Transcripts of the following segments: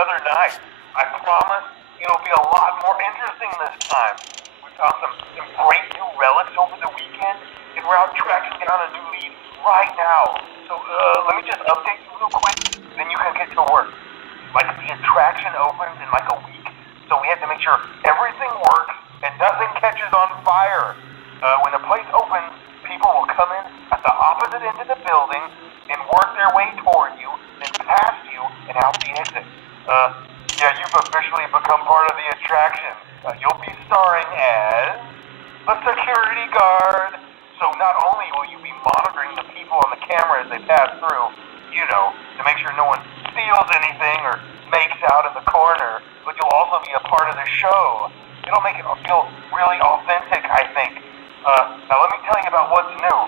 another night. I promise it'll be a lot more interesting this time. We found some great new relics over the weekend, and we're out tracking down a new lead right now. So let me just update you real quick, then you can get to work. Like, the attraction opens in like a week, so we have to make sure everything works and nothing catches on fire. When the place opens, people will come in at the opposite end of the building and work their way toward you, then past you, and out the exit. Yeah, you've officially become part of the attraction. You'll be starring as a security guard. So not only will you be monitoring the people on the camera as they pass through, you know, to make sure no one steals anything or makes out in the corner, but you'll also be a part of the show. It'll make it feel really authentic, I think. Now let me tell you about what's new.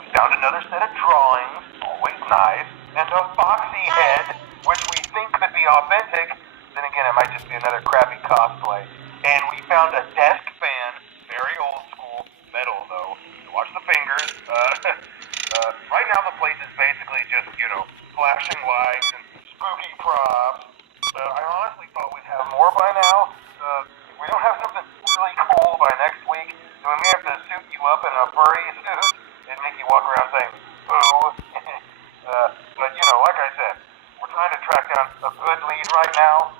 We found another set of drawings, always nice, and a foxy head, which we think could be authentic. Then again, it might just be another crappy cosplay. And we found a desk fan, very old school, metal though. Watch the fingers. Right now the place is basically just, you know, flashing lights and spooky props. I honestly thought we'd have more by now. If we don't have something really cool by next week, then we may have to suit you up in a furry suit and make you walk around saying, boo. But, you know, like I said, we're trying to track down a good lead right now.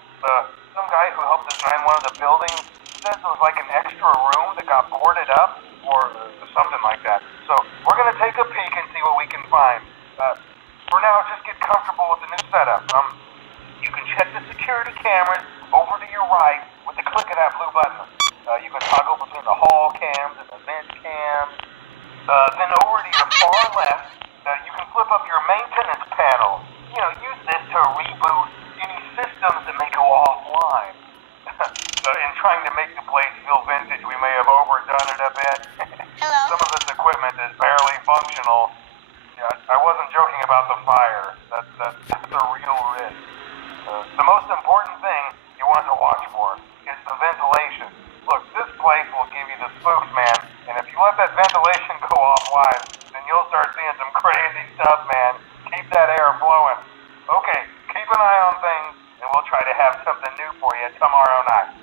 Some guy who helped design one of the buildings says it was like an extra room that got boarded up, or something like that. So we're going to take a peek and see what we can find. For now, just get comfortable with the new setup. You can check the security cameras over to your right with the click of that blue button. You can toggle between the hall cams and the vent cams. Then over to your far left, you can flip up your maintenance panel. You know, use this to reboot any systems that may go offline. In trying to make the place feel vintage, we may have overdone it a bit. Hello? Some of this equipment is barely functional. Yeah, I wasn't joking about the fire. That's the real is. The most important thing you want to watch for is the ventilation. Look, this place will give you the spooks, man, and if you let that ventilation go offline, then you'll start seeing some crazy stuff, man. Keep that air flowing. Okay, keep an eye on things, and we'll try to have something new for you tomorrow night.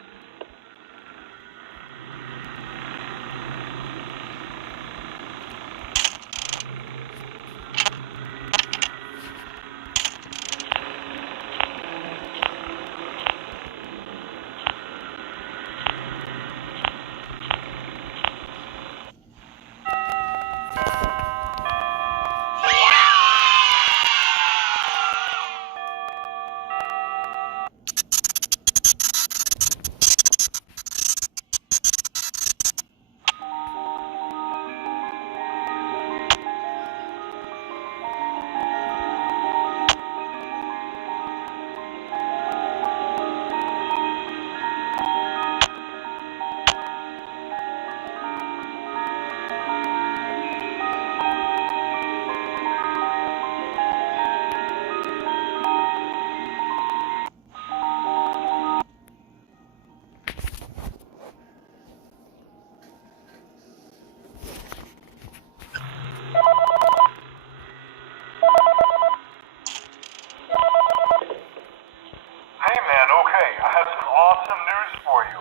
Hey man, okay, I have some awesome news for you.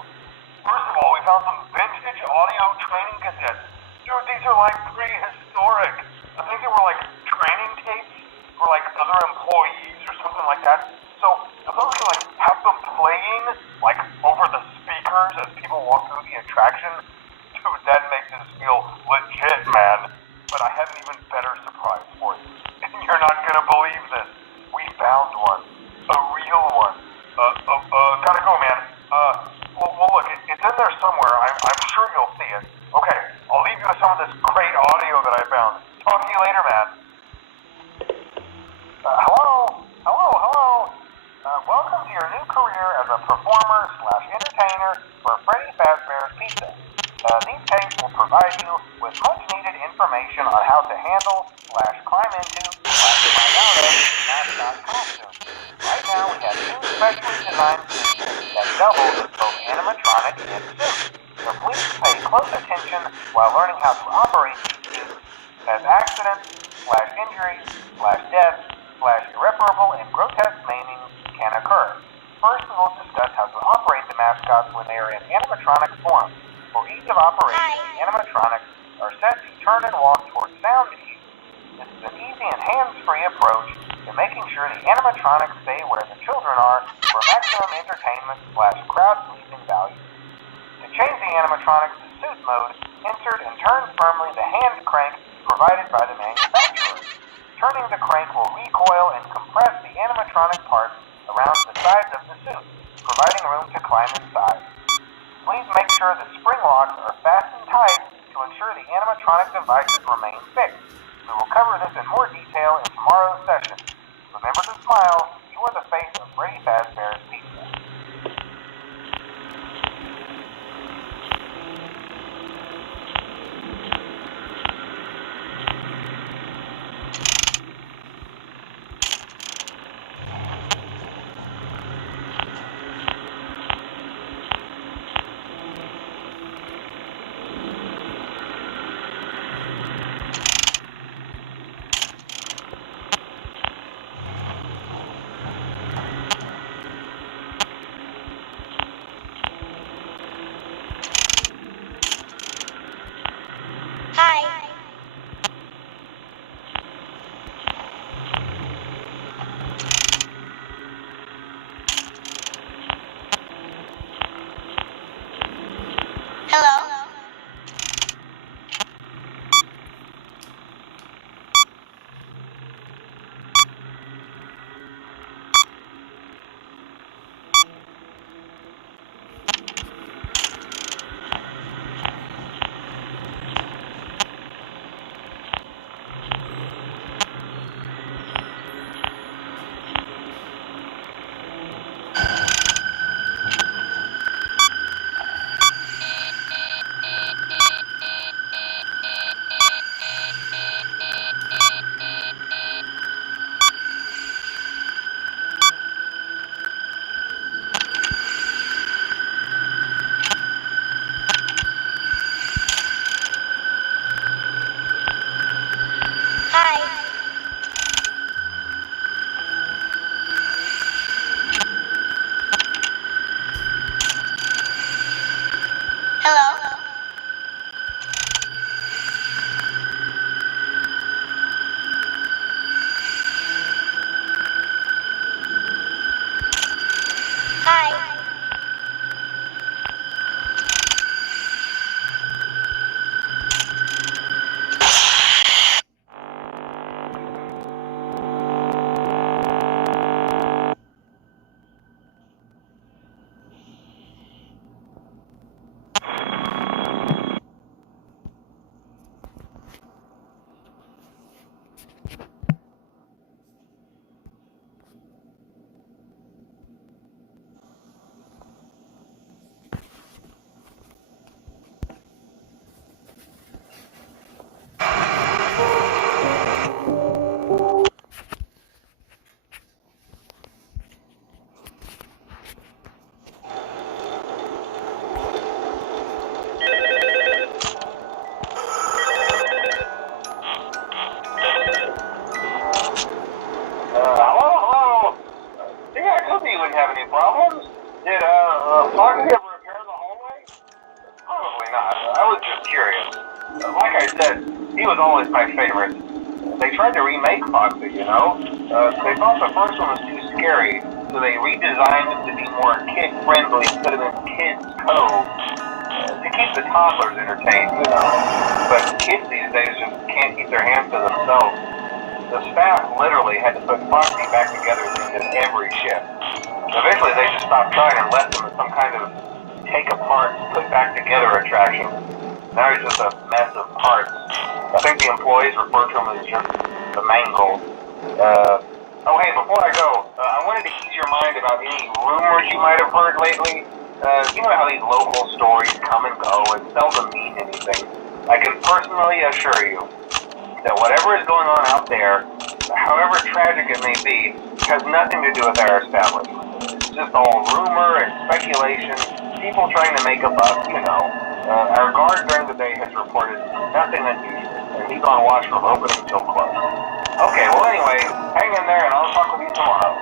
First of all, we found some vintage audio training cassettes. Dude, these are like prehistoric. I think they were like training tapes for like other employees or something like that. So, if we can like have them playing like over the speakers as people walk through the attraction, dude, that makes this feel legit, man. But I have an even better surprise for you. You're not gonna believe this. We found one. A real one. Gotta go, man. Well look, it's in there somewhere. I'm sure you'll see it. Okay, I'll leave you with some of this great audio that I found. Talk to you later, man. Hello. Welcome to your new career as a performer/entertainer for Freddy Fazbear's Pizza. These tapes will provide you with much-needed information on how to handle/climb into/climb out of mascot costumes. Right now, we have two specially designed suits that double as both animatronic and suit. So please pay close attention while learning how to operate these suits, as accidents/injuries/death/irreparable and grotesque maiming can occur. First, we will discuss how to operate the mascots when they are in animatronic form. For ease of operation, the animatronics are set to turn and walk towards sound cues. This is an easy and hands-free approach to making sure the animatronics stay where the children are for maximum entertainment/crowd-pleasing value. To change the animatronics to suit mode, insert and turn firmly the hand crank provided by the manufacturer. Turning the crank will recoil and compress the animatronic parts around the sides of the suit, providing room to climb inside. Please make sure the spring locks are fastened tight to ensure the animatronic devices remain fixed. We will cover this in more detail in tomorrow's session. Remember to smile. You are the face of Freddy Fazbear's Pizza. Hello? Yeah, I told you wouldn't have any problems. Did, Foxy ever repair the hallway? Probably not. I was just curious. Like I said, he was always my favorite. They tried to remake Foxy, you know? They thought the first one was too scary, so they redesigned it to be more kid-friendly, put him in Kids Cove, to keep the toddlers entertained, you know? But kids these days just can't keep their hands to themselves. The staff literally had to put Foxy back together in every shift. Eventually they just stopped trying and left him as some kind of take apart, put back together attraction. Now he's just a mess of parts. I think the employees refer to him as just the mangle. Oh hey, before I go, I wanted to ease your mind about any rumors you might have heard lately. You know how these local stories come and go and seldom mean anything. I can personally assure you that whatever is going on out there, however tragic it may be, has nothing to do with our establishment. It's just all rumor and speculation, people trying to make a buck, you know. Our guard during the day has reported nothing unusual, and he's on watch from opening till close. Okay, well anyway, hang in there and I'll talk with you tomorrow.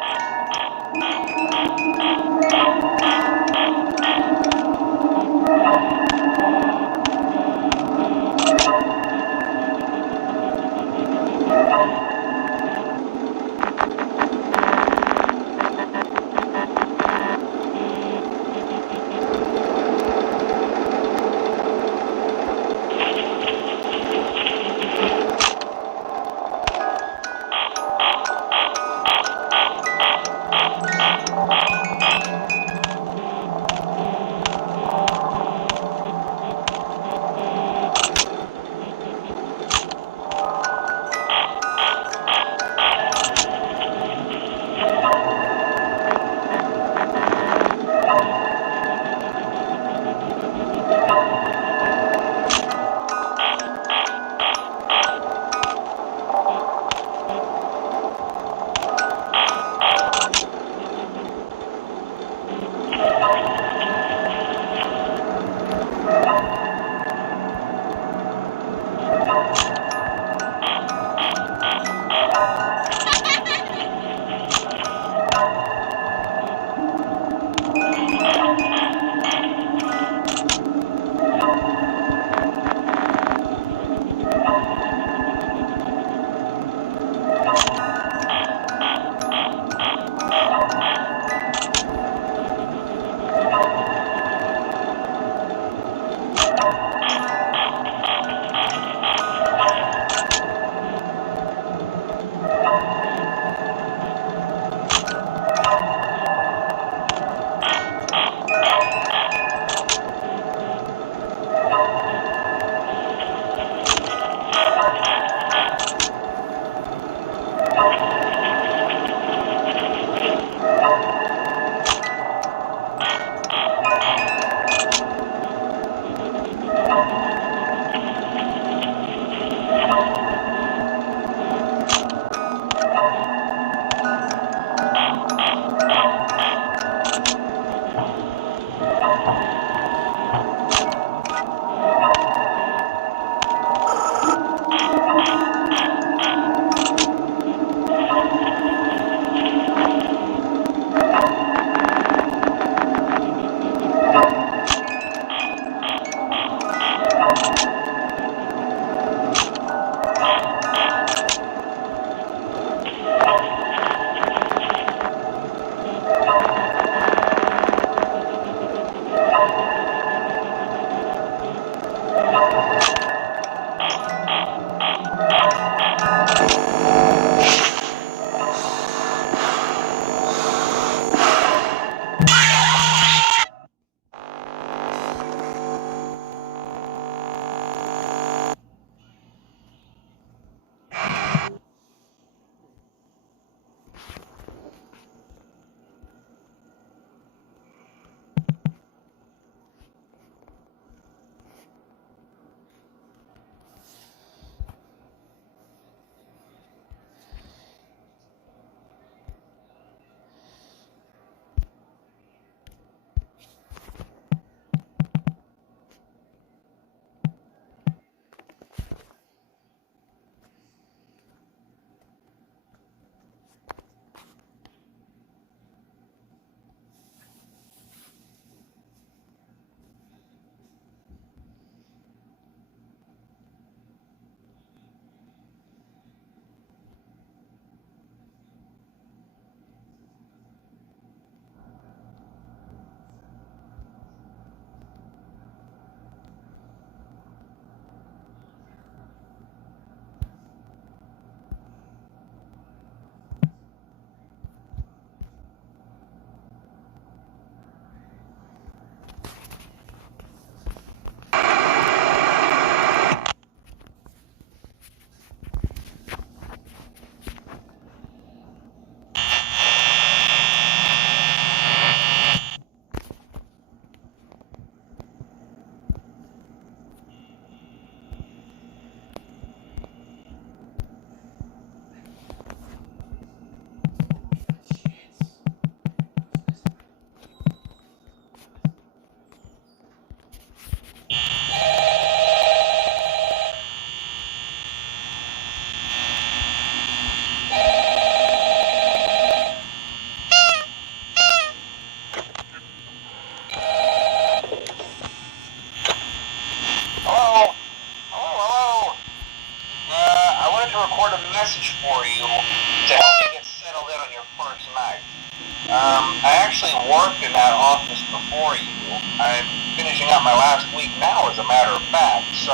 I actually worked in that office before you. I'm finishing up my last week now, as a matter of fact, so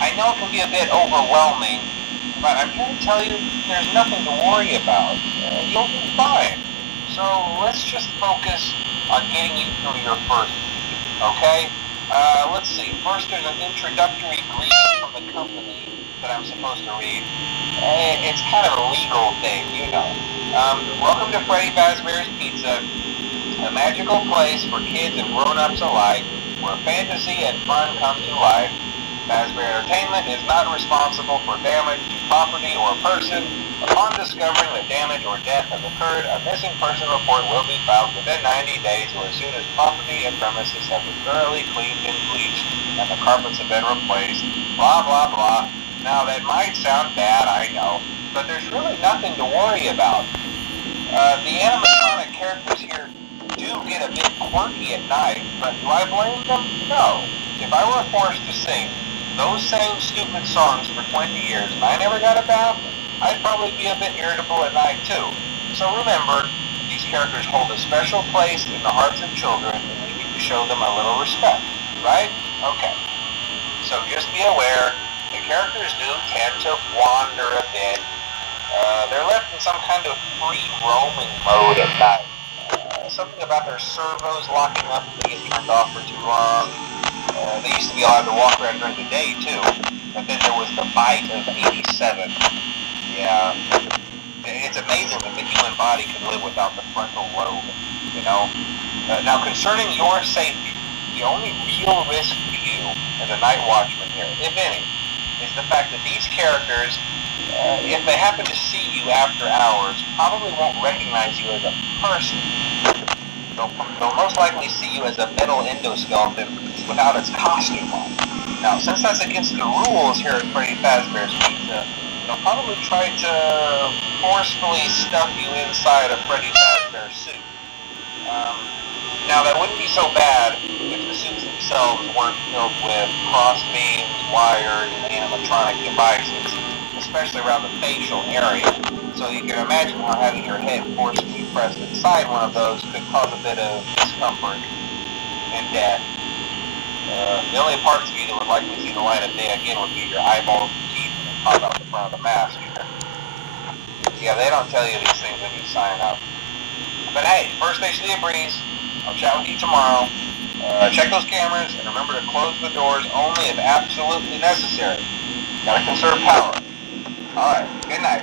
I know it can be a bit overwhelming, but I'm here to tell you there's nothing to worry about. You'll be fine. So let's just focus on getting you through your first week, okay? Let's see. First, there's an introductory greeting from the company that I'm supposed to read. It's kind of a legal thing, you know. Welcome to Freddy Fazbear's Pizza, a magical place for kids and grown-ups alike, where fantasy and fun come to life. Fazbear Entertainment is not responsible for damage to property or person. Upon discovering that damage or death has occurred, a missing person report will be filed within 90 days or as soon as property and premises have been thoroughly cleaned and bleached and the carpets have been replaced. Blah, blah, blah. Now, that might sound bad, I know, but there's really nothing to worry about. The animatronic characters here do get a bit quirky at night, but do I blame them? No. If I were forced to sing those same stupid songs for 20 years and I never got a bath, I'd probably be a bit irritable at night too. So remember, these characters hold a special place in the hearts of children and we need to show them a little respect, right? Okay. So just be aware, the characters do tend to wander a bit. They're left in some kind of free roaming mode at night. Something about their servos locking up if they get turned off for too long. They used to be allowed to walk around during the day too, but then there was the bite of 87. Yeah, it's amazing that the human body can live without the frontal lobe, you know? Now, concerning your safety, the only real risk to you as a night watchman here, if any, is the fact that these characters, if they happen to see you after hours, probably won't recognize you as a person. They'll most likely see you as a metal endoskeleton without its costume on. Now, since that's against the rules here at Freddy Fazbear's Pizza, they'll probably try to forcefully stuff you inside a Freddy Fazbear suit. Now, that wouldn't be so bad if the suits themselves weren't filled with cross beams, wires, and animatronic devices, especially around the facial area. So you can imagine how having your head forcibly pressed inside one of those could cause a bit of discomfort and death. The only parts of you that would likely see the light of day again would be your eyeballs and teeth when they pop out the front of the mask here. Yeah, they don't tell you these things when you sign up. But hey, first station of the breeze. I'll chat with you tomorrow. Check those cameras and remember to close the doors only if absolutely necessary. Gotta conserve power. Alright, good night.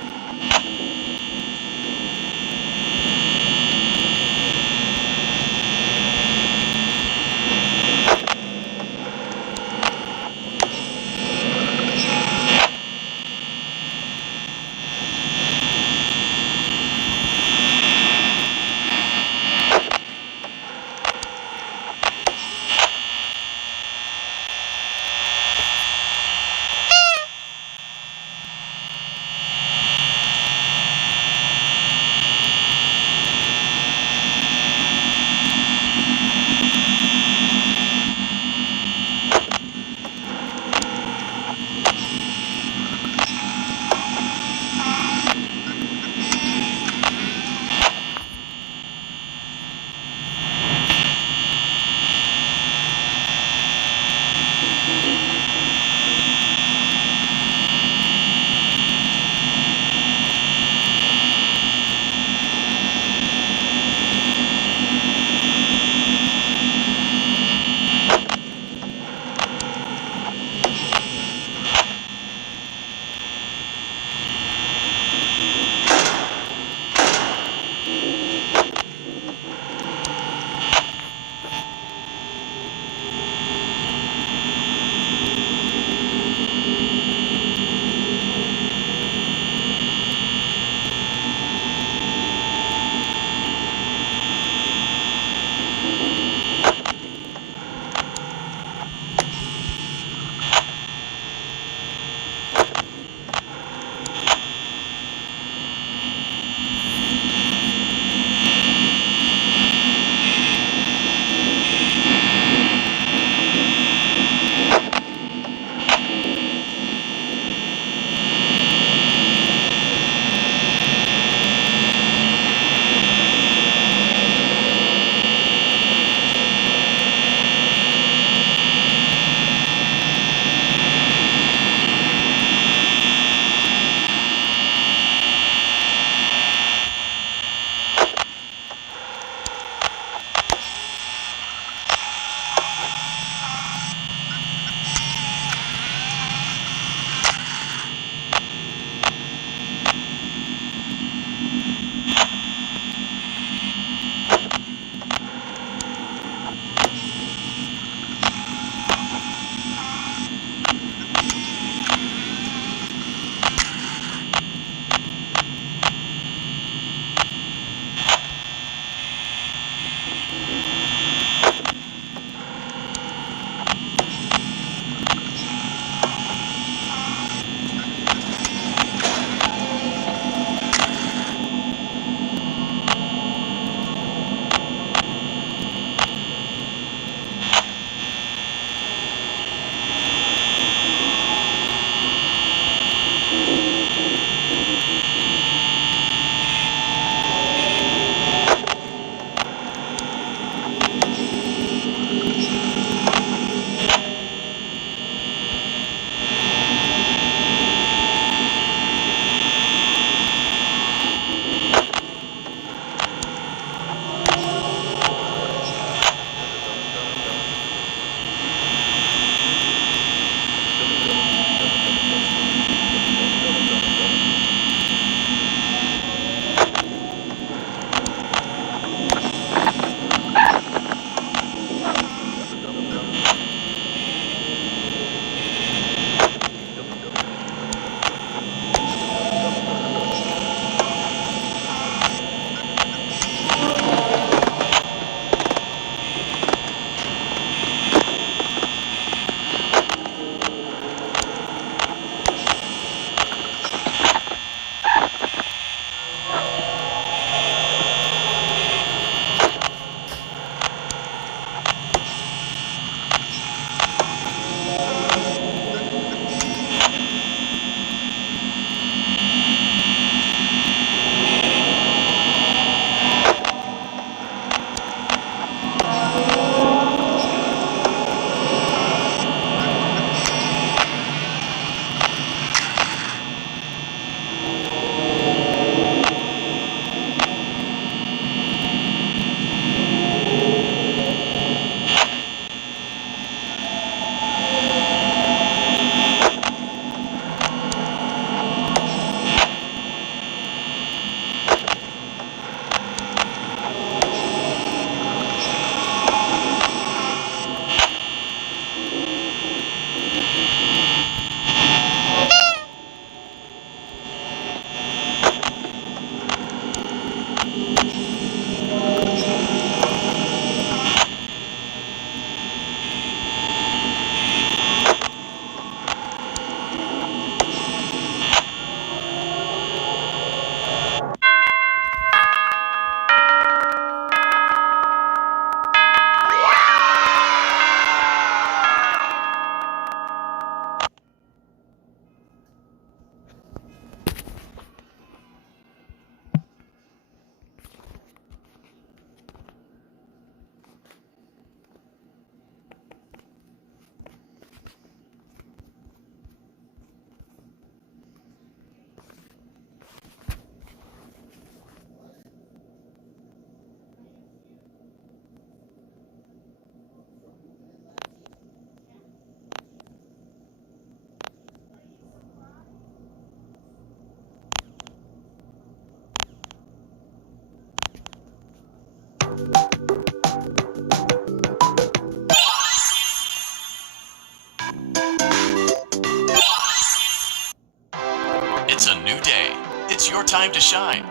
It's a new day. It's your time to shine.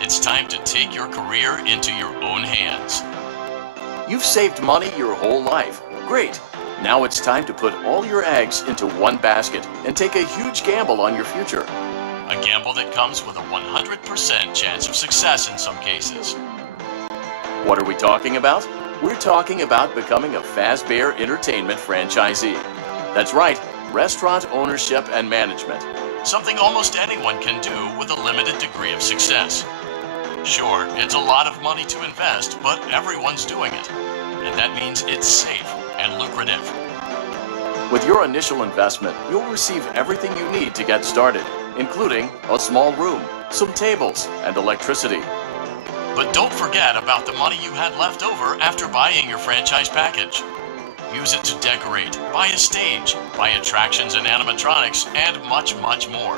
It's time to take your career into your own hands. You've saved money your whole life. Great. Now it's time to put all your eggs into one basket and take a huge gamble on your future. A gamble that comes with a 100% chance of success in some cases. What are we talking about? We're talking about becoming a Fazbear Entertainment franchisee. That's right, restaurant ownership and management. Something almost anyone can do with a limited degree of success. Sure, it's a lot of money to invest, but everyone's doing it. And that means it's safe and lucrative. With your initial investment, you'll receive everything you need to get started, including a small room, some tables, and electricity. But don't forget about the money you had left over after buying your franchise package. Use it to decorate, buy a stage, buy attractions and animatronics, and much, much more.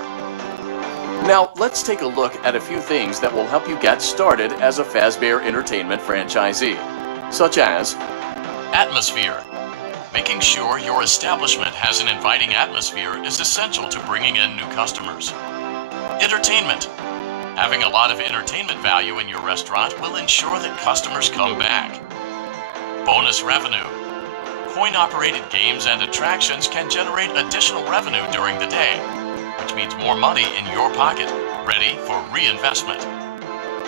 Now, let's take a look at a few things that will help you get started as a Fazbear Entertainment franchisee, such as atmosphere. Making sure your establishment has an inviting atmosphere is essential to bringing in new customers. Entertainment. Having a lot of entertainment value in your restaurant will ensure that customers come back. Bonus revenue. Coin-operated games and attractions can generate additional revenue during the day, which means more money in your pocket, ready for reinvestment.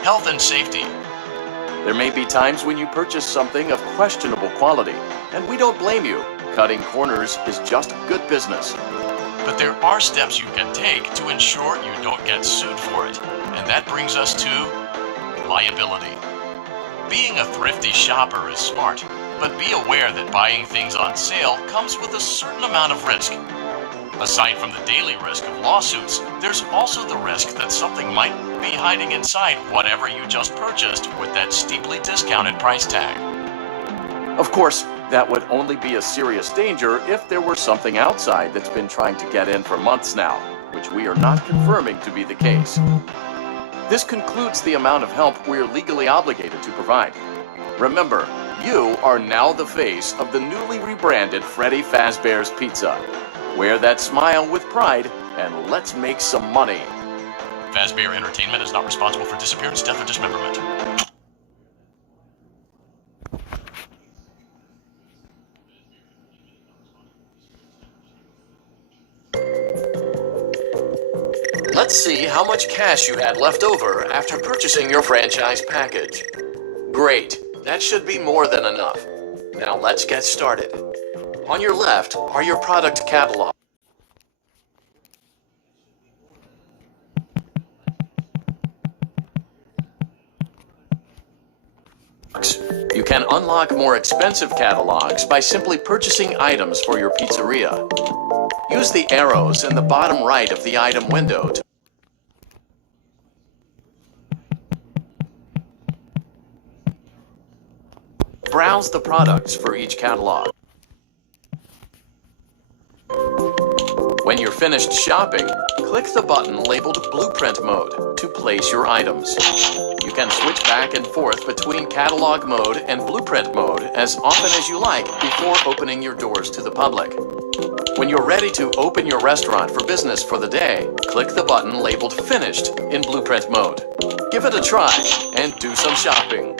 Health and safety. There may be times when you purchase something of questionable quality, and we don't blame you. Cutting corners is just good business. But there are steps you can take to ensure you don't get sued for it, and that brings us to liability. Being a thrifty shopper is smart, but be aware that buying things on sale comes with a certain amount of risk. Aside from the daily risk of lawsuits, there's also the risk that something might be hiding inside whatever you just purchased with that steeply discounted price tag. Of course, that would only be a serious danger if there were something outside that's been trying to get in for months now, which we are not confirming to be the case. This concludes the amount of help we're legally obligated to provide. Remember, you are now the face of the newly rebranded Freddy Fazbear's Pizza. Wear that smile with pride, and let's make some money. Fazbear Entertainment is not responsible for disappearance, death, or dismemberment. Let's see how much cash you had left over after purchasing your franchise package. Great, that should be more than enough. Now let's get started. On your left are your product catalog. You can unlock more expensive catalogs by simply purchasing items for your pizzeria. Use the arrows in the bottom right of the item window to browse the products for each catalog. When you're finished shopping, click the button labeled Blueprint Mode to place your items. You can switch back and forth between Catalog Mode and Blueprint Mode as often as you like before opening your doors to the public. When you're ready to open your restaurant for business for the day, click the button labeled Finished in Blueprint Mode. Give it a try and do some shopping.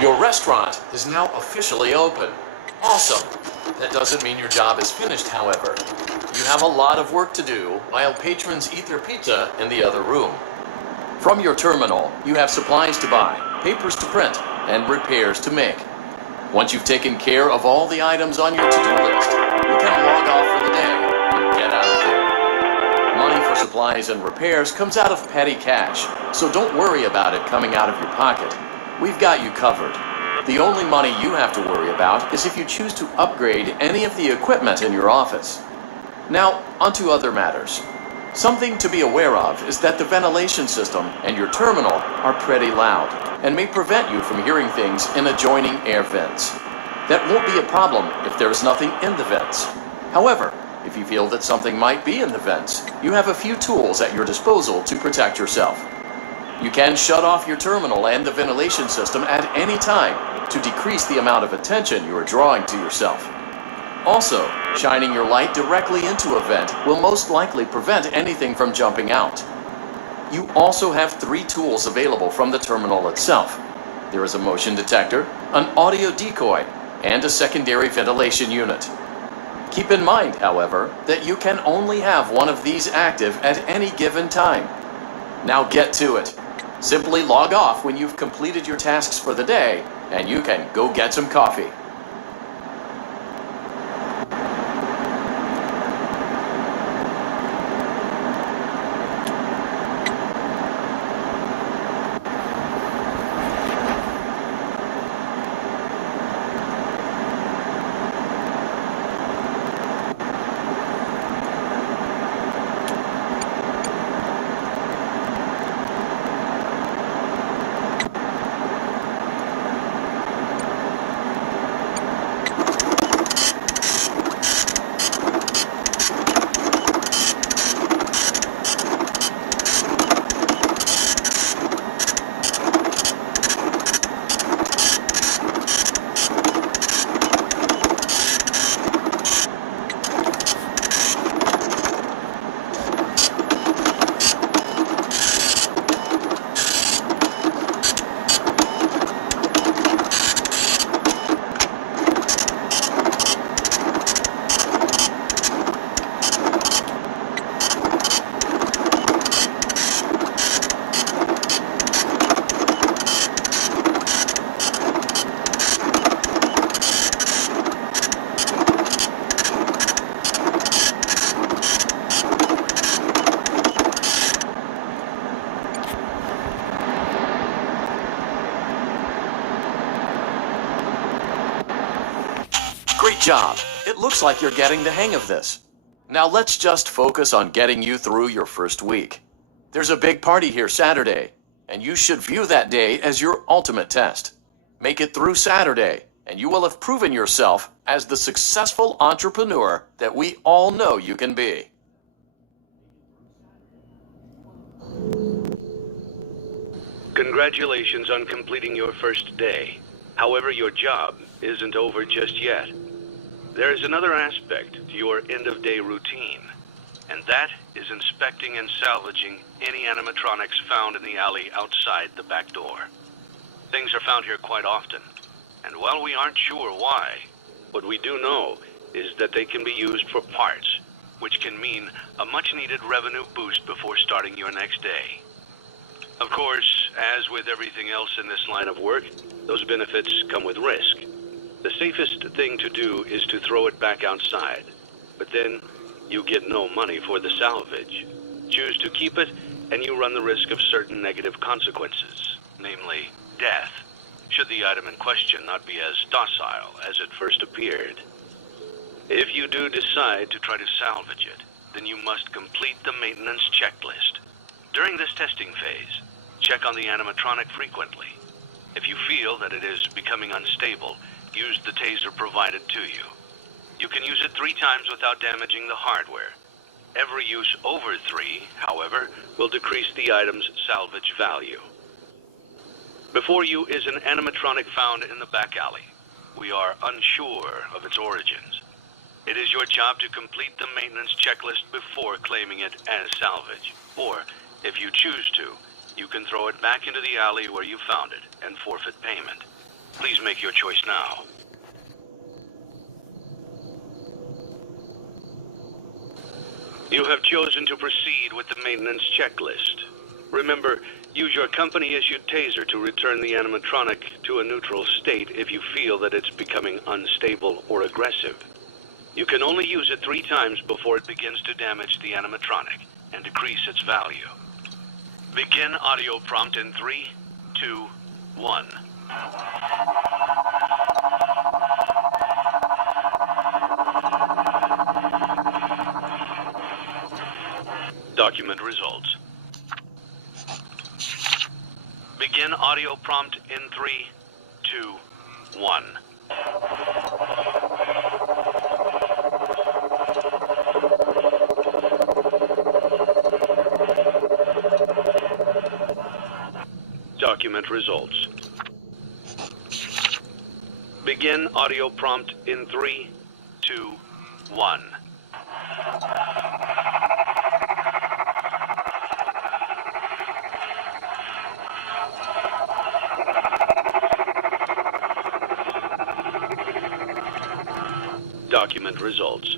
Your restaurant is now officially open. Awesome. That doesn't mean your job is finished, however. You have a lot of work to do while patrons eat their pizza in the other room. From your terminal, you have supplies to buy. papers to print, and repairs to make. Once you've taken care of all the items on your to-do list, you can log off for the day and get out of there. Money for supplies and repairs comes out of petty cash, so don't worry about it coming out of your pocket. We've got you covered. The only money you have to worry about is if you choose to upgrade any of the equipment in your office. Now, onto other matters. Something to be aware of is that the ventilation system and your terminal are pretty loud and may prevent you from hearing things in adjoining air vents. That won't be a problem if there is nothing in the vents. However, if you feel that something might be in the vents, you have a few tools at your disposal to protect yourself. You can shut off your terminal and the ventilation system at any time to decrease the amount of attention you are drawing to yourself. Also, shining your light directly into a vent will most likely prevent anything from jumping out. You also have 3 tools available from the terminal itself. There is a motion detector, an audio decoy, and a secondary ventilation unit. Keep in mind, however, that you can only have one of these active at any given time. Now get to it. Simply log off when you've completed your tasks for the day, and you can go get some coffee. Great job. It looks like you're getting the hang of this. Now let's just focus on getting you through your first week. There's a big party here Saturday, and you should view that day as your ultimate test. Make it through Saturday, and you will have proven yourself as the successful entrepreneur that we all know you can be. Congratulations on completing your first day. However, your job isn't over just yet. There is another aspect to your end-of-day routine, and that is inspecting and salvaging any animatronics found in the alley outside the back door. Things are found here quite often, and while we aren't sure why, what we do know is that they can be used for parts, which can mean a much-needed revenue boost before starting your next day. Of course, as with everything else in this line of work, those benefits come with risk. The safest thing to do is to throw it back outside, but then you get no money for the salvage. Choose to keep it, and you run the risk of certain negative consequences, namely death, should the item in question not be as docile as it first appeared. If you do decide to try to salvage it, then you must complete the maintenance checklist. During this testing phase, check on the animatronic frequently. If you feel that it is becoming unstable, use the taser provided to you. You can use it 3 times without damaging the hardware. Every use over 3, however, will decrease the item's salvage value. Before you is an animatronic found in the back alley. We are unsure of its origins. It is your job to complete the maintenance checklist before claiming it as salvage. Or, if you choose to, you can throw it back into the alley where you found it and forfeit payment. Please make your choice now. You have chosen to proceed with the maintenance checklist. Remember, Use your company-issued taser to return the animatronic to a neutral state if you feel that it's becoming unstable or aggressive. You can only use it 3 times before it begins to damage the animatronic and decrease its value. Begin audio prompt in 3, 2, 1. Document results. Begin audio prompt in 3, 2, 1. Document results. Begin audio prompt in 3, 2, 1. Document results.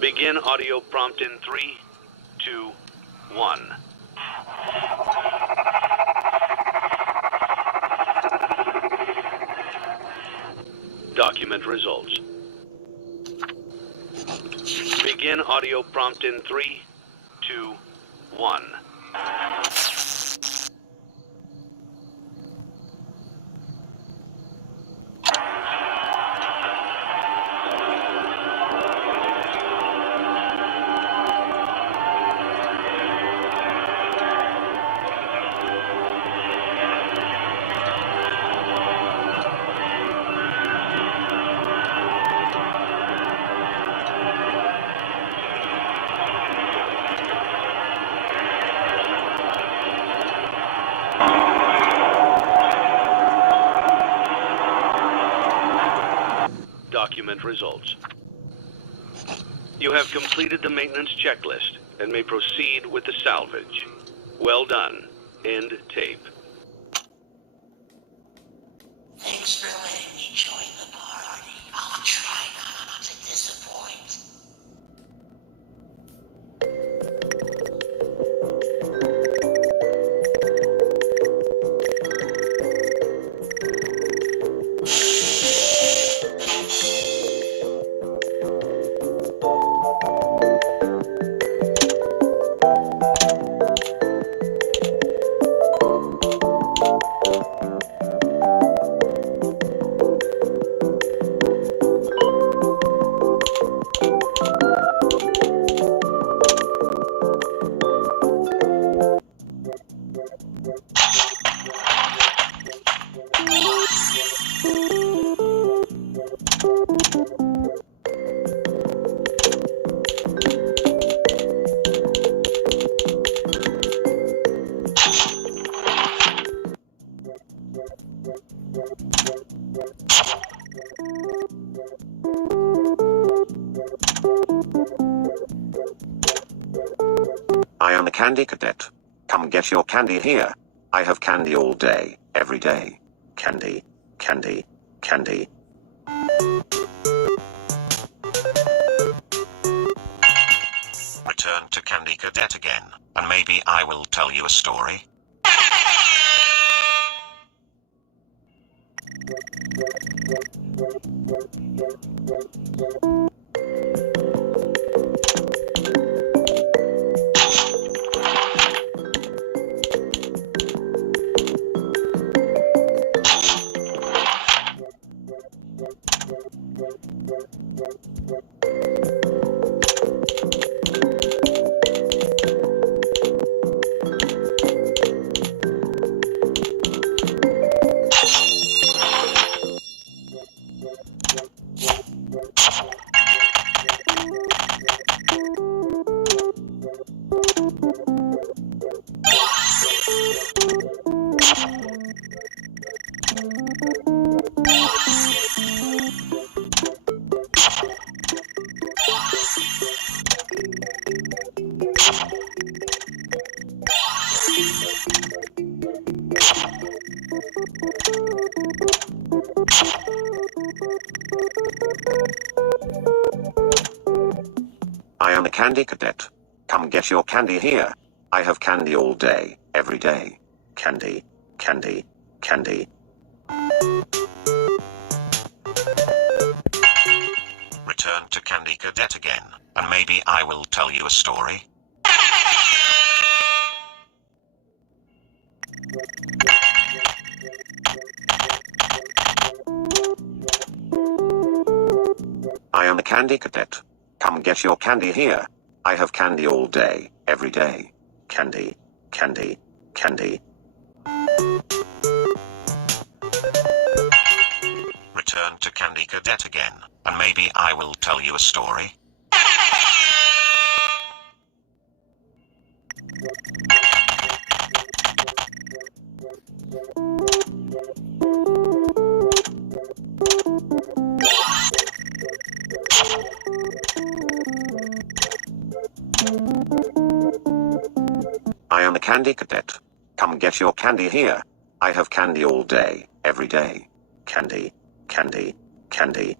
Begin audio prompt in 3, 2, 1. Document results. Begin audio prompt in 3, 2, 1. Document results. You have completed the maintenance checklist and may proceed with the salvage. Well done. End tape. Thanks for letting me join the party. I'll try not to disappoint. I am a candy cadet. Come get your candy here. I have candy all day, every day. Candy, candy, candy. Return to Candy Cadet again, and maybe I will tell you a story. I am the Candy Cadet. Come get your candy here. I have candy all day, every day. Candy, candy, candy. Return to Candy Cadet again, and maybe I will tell you a story. I am the Candy Cadet. Come get your candy here. I have candy all day, every day. Candy, candy, candy. Return to Candy Cadet again, and maybe I will tell you a story. I am the Candy Cadet. Come get your candy here. I have candy all day, every day. Candy, candy, candy.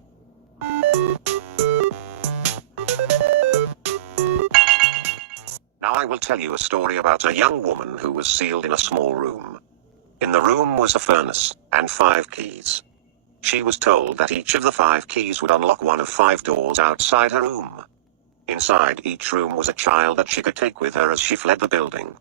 Now I will tell you a story about a young woman who was sealed in a small room. In the room was a furnace, and 5 keys. She was told that each of the 5 keys would unlock one of 5 doors outside her room. Inside each room was a child that she could take with her as she fled the building.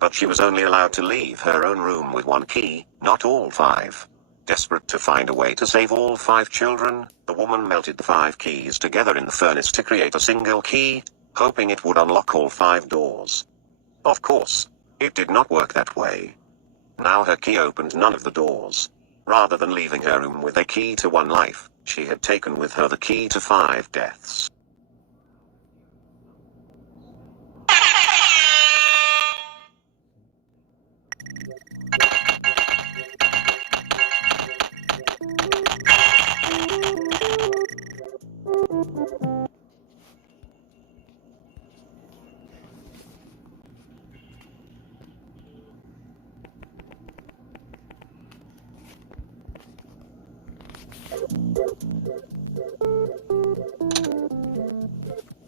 But she was only allowed to leave her own room with 1 key, not all 5. Desperate to find a way to save all 5 children, the woman melted the 5 keys together in the furnace to create a single key, hoping it would unlock all 5 doors. Of course, it did not work that way. Now her key opened none of the doors. Rather than leaving her room with a key to 1 life, she had taken with her the key to 5 deaths.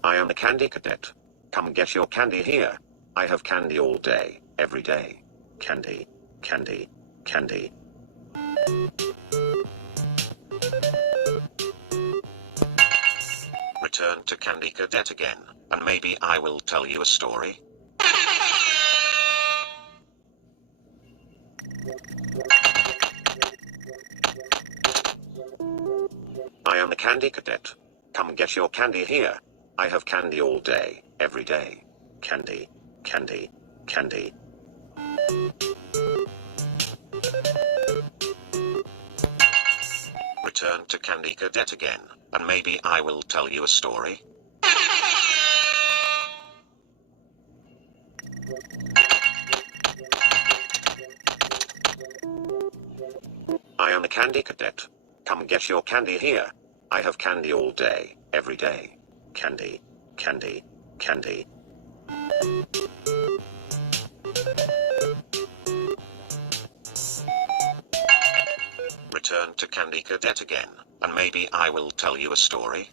I am the Candy Cadet. Come get your candy here. I have candy all day, every day. Candy, candy, candy. Return to Candy Cadet again, and maybe I will tell you a story. I am the Candy Cadet. Come get your candy here. I have candy all day, every day. Candy, candy, candy. Return to Candy Cadet again, and maybe I will tell you a story. I am the Candy Cadet. Come get your candy here. I have candy all day, every day. Candy, candy, candy. Return to Candy Cadet again, and maybe I will tell you a story.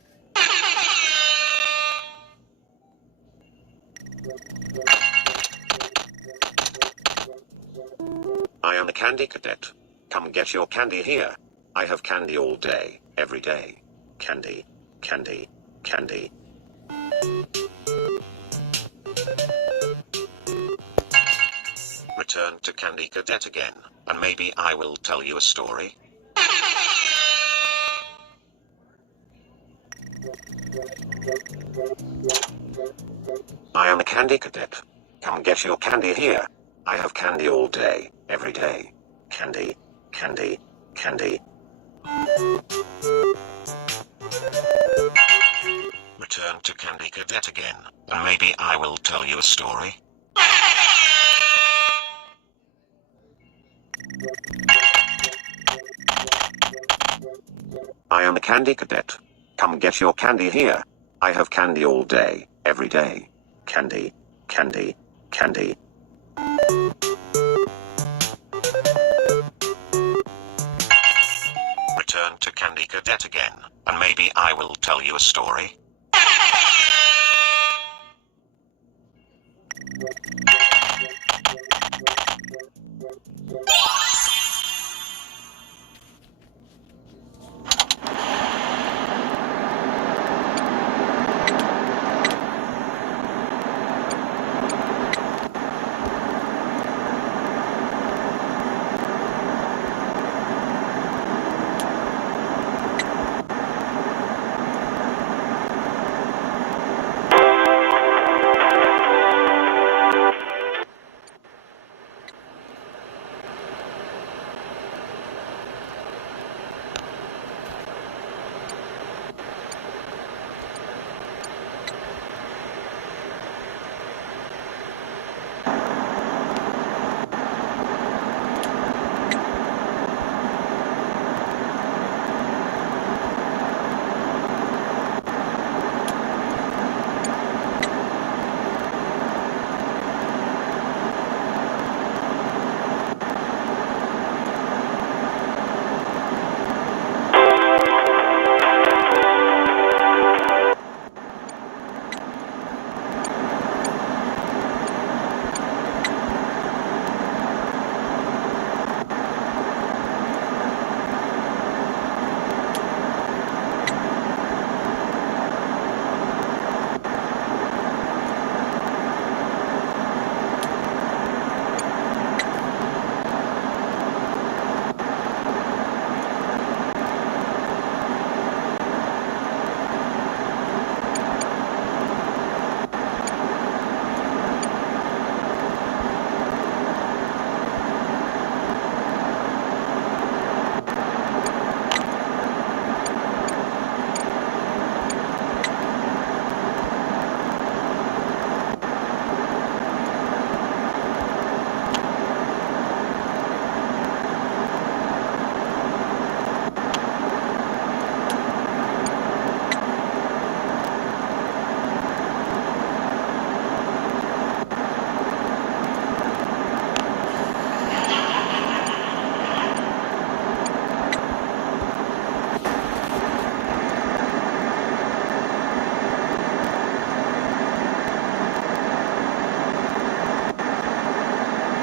I am the Candy Cadet. Come get your candy here. I have candy all day, every day. Candy, candy, candy. Return to Candy Cadet again, and maybe I will tell you a story. I am the Candy Cadet. Come get your candy here. I have candy all day, every day. Candy, candy, candy. Return to Candy Cadet again, and maybe I will tell you a story. I am the Candy Cadet. Come get your candy here. I have candy all day, every day. Candy, candy, candy. Return to Candy Cadet again, and maybe I will tell you a story.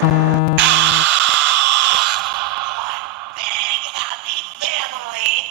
Big happy family.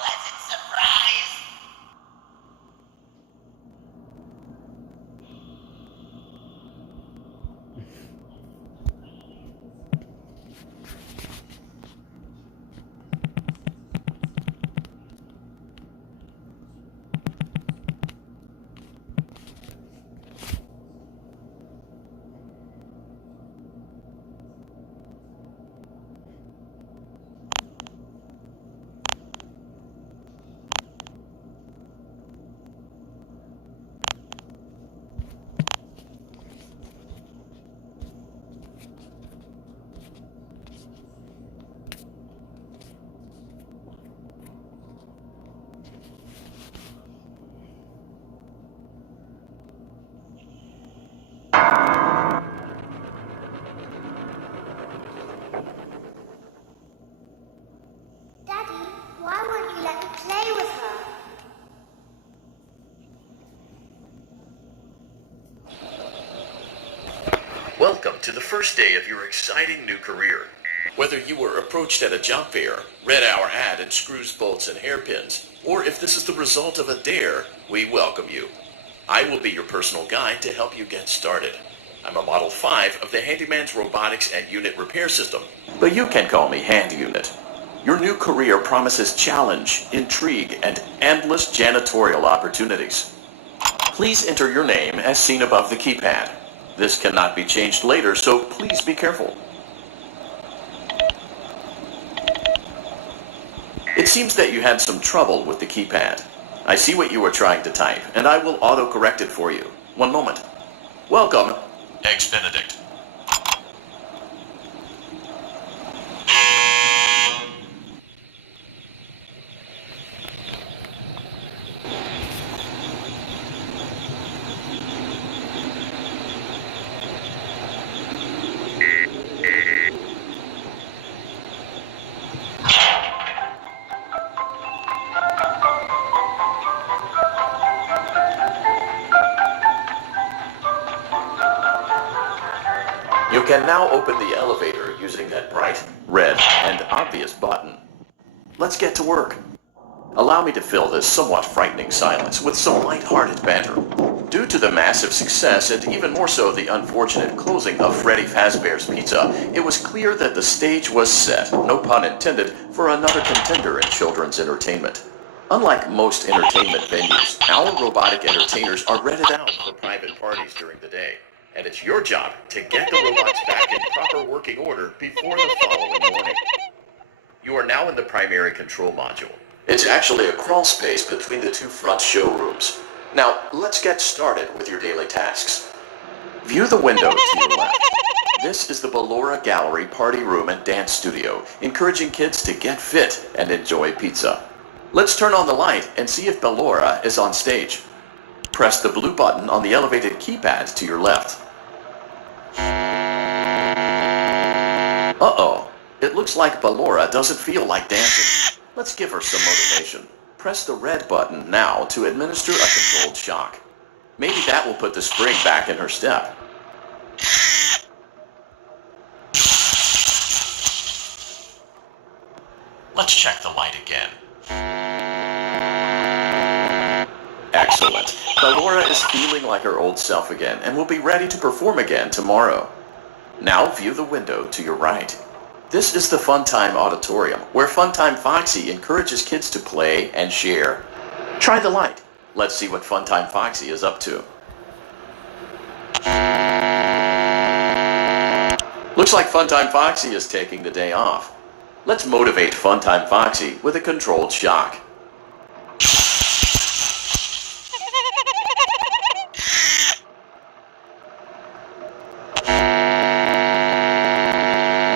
Pleasant surprise. Daddy, why won't you let me play with her? Welcome to the first day of your exciting new career. Whether you were approached at a job fair, read our ad in screws, bolts, and hairpins, or if this is the result of a dare, we welcome you. I will be your personal guide to help you get started. I'm a Model 5 of the Handyman's Robotics and Unit Repair System, but you can call me Hand Unit. Your new career promises challenge, intrigue, and endless janitorial opportunities. Please enter your name as seen above the keypad. This cannot be changed later, so please be careful. It seems that you had some trouble with the keypad. I see what you were trying to type, and I will auto-correct it for you. One moment. Welcome, Eggs Benedict. You can now open the elevator using that bright, red, and obvious button. Let's get to work. Allow me to fill this somewhat frightening silence with some light-hearted banter. Due to the massive success, and even more so the unfortunate closing of Freddy Fazbear's Pizza, it was clear that the stage was set, no pun intended, for another contender in children's entertainment. Unlike most entertainment venues, our robotic entertainers are rented out for private parties during the day. And it's your job to get the robots back in proper working order before the following morning. You are now in the primary control module. It's actually a crawl space between the two front showrooms. Now, let's get started with your daily tasks. View the window to your left. This is the Ballora Gallery Party Room and Dance Studio, encouraging kids to get fit and enjoy pizza. Let's turn on the light and see if Ballora is on stage. press the blue button on the elevated keypad to your left. Uh-oh. It looks like Ballora doesn't feel like dancing. Let's give her some motivation. Press the red button now to administer a controlled shock. Maybe that will put the spring back in her step. Let's check the light again. Excellent. Ballora is feeling like her old self again and will be ready to perform again tomorrow. Now view the window to your right. This is the Funtime Auditorium, where Funtime Foxy encourages kids to play and share. Try the light. Let's see what Funtime Foxy is up to. Looks like Funtime Foxy is taking the day off. Let's motivate Funtime Foxy with a controlled shock.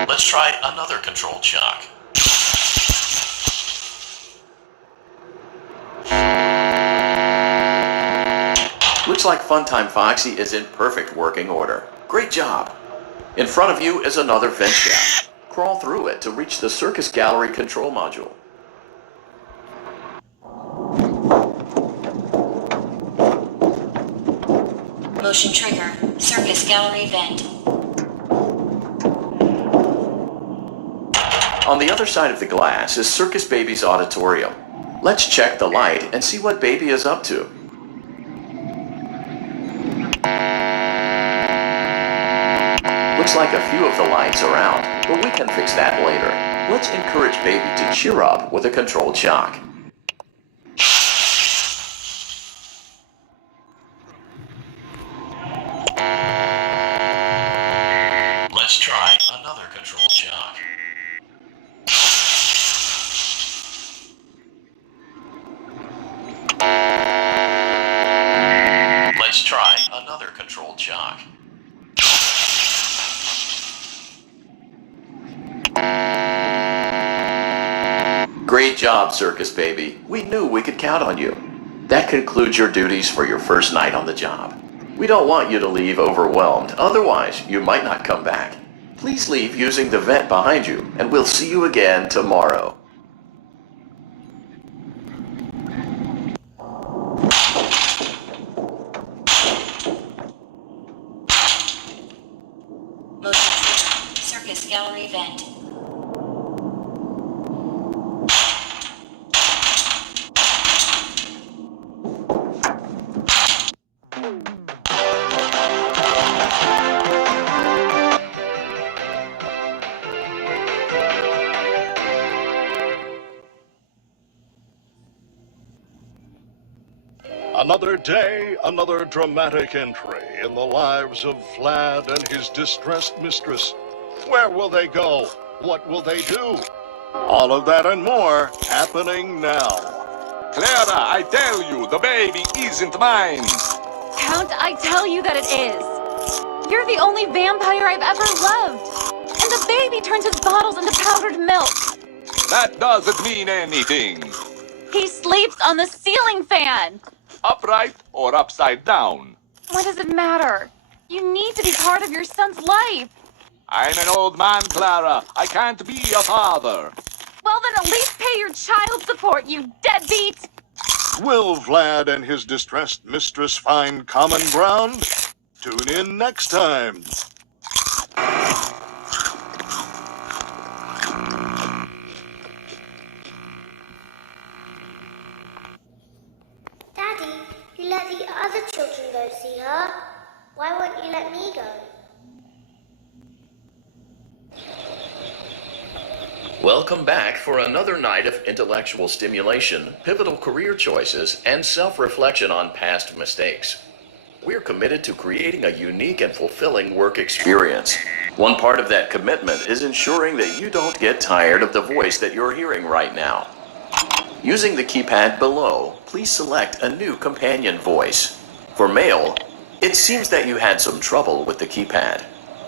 Let's try another controlled shock. Looks like Funtime Foxy is in perfect working order. Great job. In front of you is another vent shaft. Crawl through it to reach the circus gallery control module. Motion trigger. Circus gallery vent. On the other side of the glass is Circus Baby's auditorium. Let's check the light and see what Baby is up to. Looks like a few of the lights are out, but we can fix that later. Let's encourage Baby to cheer up with a controlled shock. Let's try another controlled shock. Let's try another controlled shock. Great job, Circus Baby. We knew we could count on you. That concludes your duties for your first night on the job. We don't want you to leave overwhelmed, otherwise you might not come back. Please leave using the vent behind you, and we'll see you again tomorrow. Motion trigger. Circus gallery vent. Another day, another dramatic entry in the lives of Vlad and his distressed mistress. Where will they go? What will they do? All of that and more happening now. Clara, I tell you, the baby isn't mine. Count, I tell you that it is. You're the only vampire I've ever loved. And the baby turns his bottles into powdered milk. That doesn't mean anything. He sleeps on the ceiling fan. Upright or upside down? What does it matter? You need to be part of your son's life. I'm an old man, Clara. I can't be a father. Well, then at least pay your child support, you deadbeat. Will Vlad and his distressed mistress find common ground? Tune in next time. Daddy, you let the other children go see her. Why won't you let me go? Welcome back for another night of intellectual stimulation, pivotal career choices, and self-reflection on past mistakes. We're committed to creating a unique and fulfilling work experience. One part of that commitment is ensuring that you don't get tired of the voice that you're hearing right now. Using the keypad below, please select a new companion voice. For male, it seems that you had some trouble with the keypad.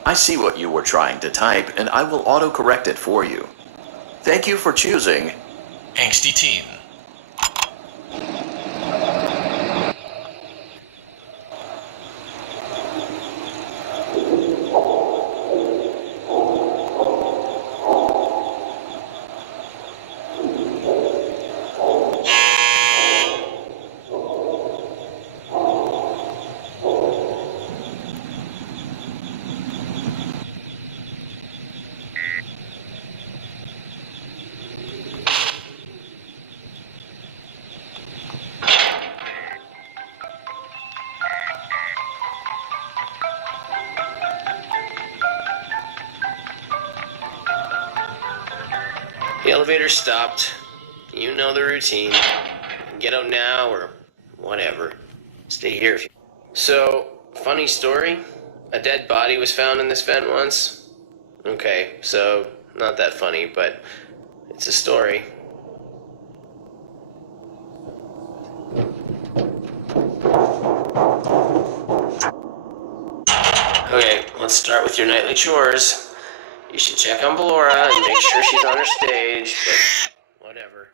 I see what you were trying to type, and I will auto-correct it for you. Thank you for choosing Angsty Teen. The elevator stopped. You know the routine. Get out now or whatever. Stay here if you... So, funny story. A dead body was found in this vent once. Okay, so not that funny, but it's a story. Okay, let's start with your nightly chores. You should check on Ballora and make sure she's on her stage, but whatever.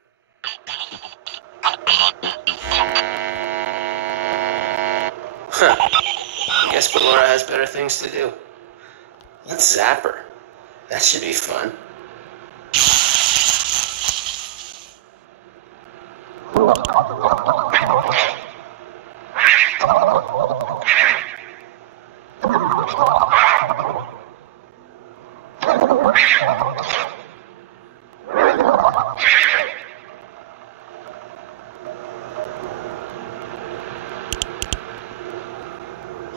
Huh. I guess Ballora has better things to do. Let's zap her. That should be fun.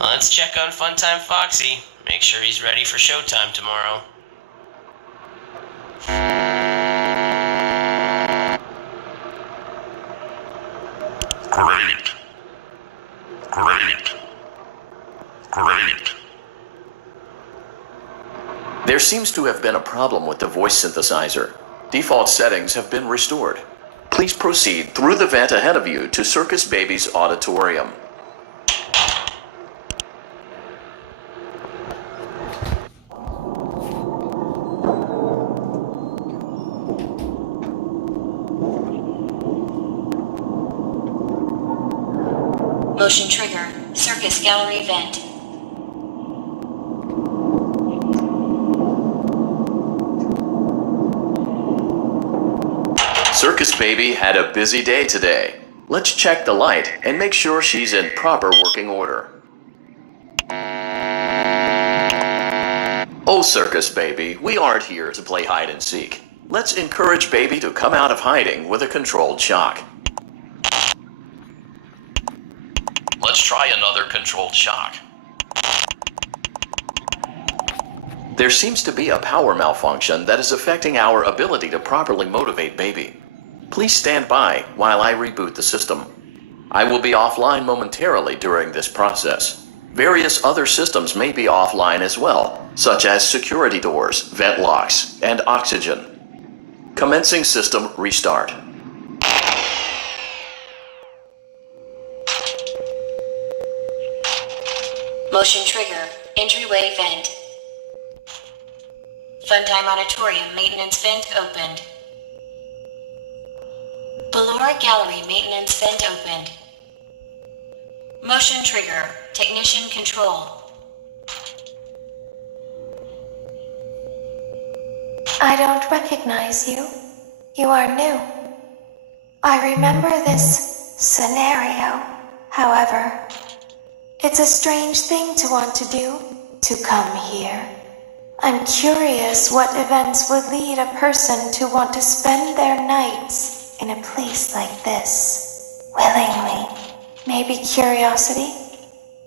Let's check on Funtime Foxy. Make sure he's ready for showtime tomorrow. Great. There seems to have been a problem with the voice synthesizer. Default settings have been restored. Please proceed through the vent ahead of you to Circus Baby's auditorium. Motion trigger. Circus gallery vent. Circus Baby had a busy day today. Let's check the light and make sure she's in proper working order. Oh, Circus Baby, we aren't here to play hide and seek. Let's encourage Baby to come out of hiding with a controlled shock. Let's try another controlled shock. There seems to be a power malfunction that is affecting our ability to properly motivate Baby. Please stand by while I reboot the system. I will be offline momentarily during this process. Various other systems may be offline as well, such as security doors, vent locks, and oxygen. Commencing system restart. Motion trigger. Entryway vent. Funtime auditorium maintenance vent opened. Ballora gallery maintenance vent opened. Motion trigger. Technician control. I don't recognize you. You are new. I remember this scenario. However, it's a strange thing to want to do, to come here. I'm curious what events would lead a person to want to spend their nights in a place like this. Willingly. Maybe curiosity,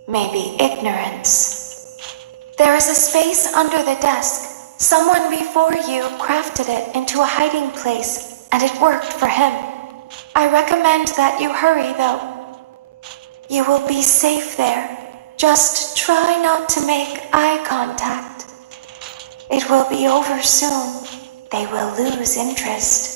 maybe ignorance. There is a space under the desk. Someone before you crafted it into a hiding place, and it worked for him. I recommend that you hurry, though. You will be safe there. Just try not to make eye contact. It will be over soon. They will lose interest.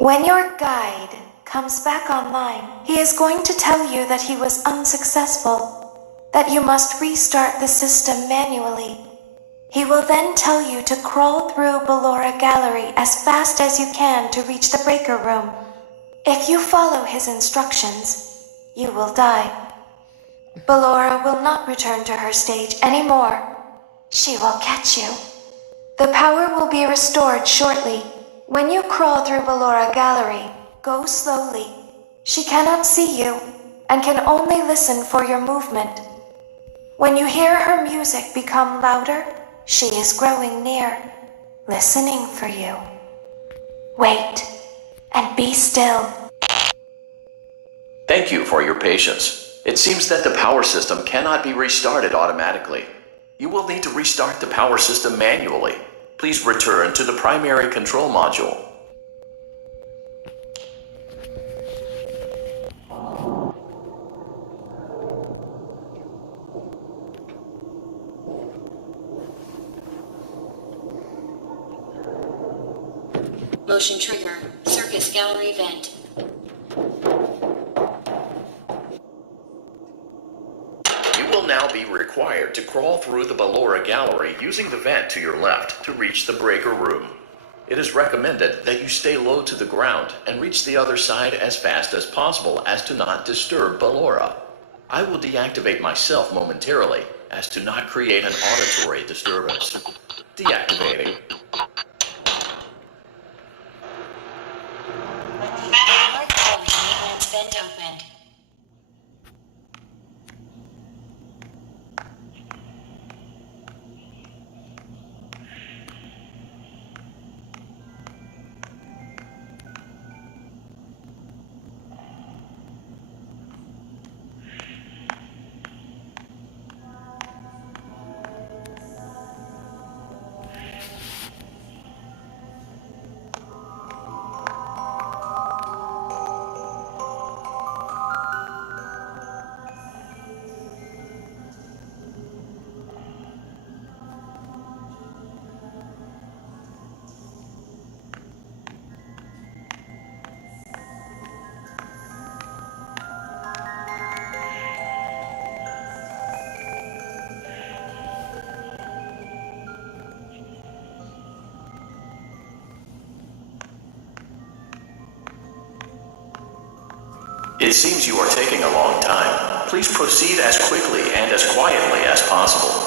When your guide comes back online, he is going to tell you that he was unsuccessful, that you must restart the system manually. He will then tell you to crawl through Ballora Gallery as fast as you can to reach the breaker room. If you follow his instructions, you will die. Ballora will not return to her stage anymore. She will catch you. The power will be restored shortly. When you crawl through Ballora Gallery, go slowly. She cannot see you and can only listen for your movement. When you hear her music become louder, she is growing near, listening for you. Wait and be still. Thank you for your patience. It seems that the power system cannot be restarted automatically. You will need to restart the power system manually. Please return to the primary control module. Motion trigger. Circus gallery vent. You will now be required to crawl through the Ballora Gallery using the vent to your left to reach the breaker room. It is recommended that you stay low to the ground and reach the other side as fast as possible as to not disturb Ballora. I will deactivate myself momentarily as to not create an auditory disturbance. Deactivating. Ballora gallery maintenance vent opened. It seems you are taking a long time. Please proceed as quickly and as quietly as possible.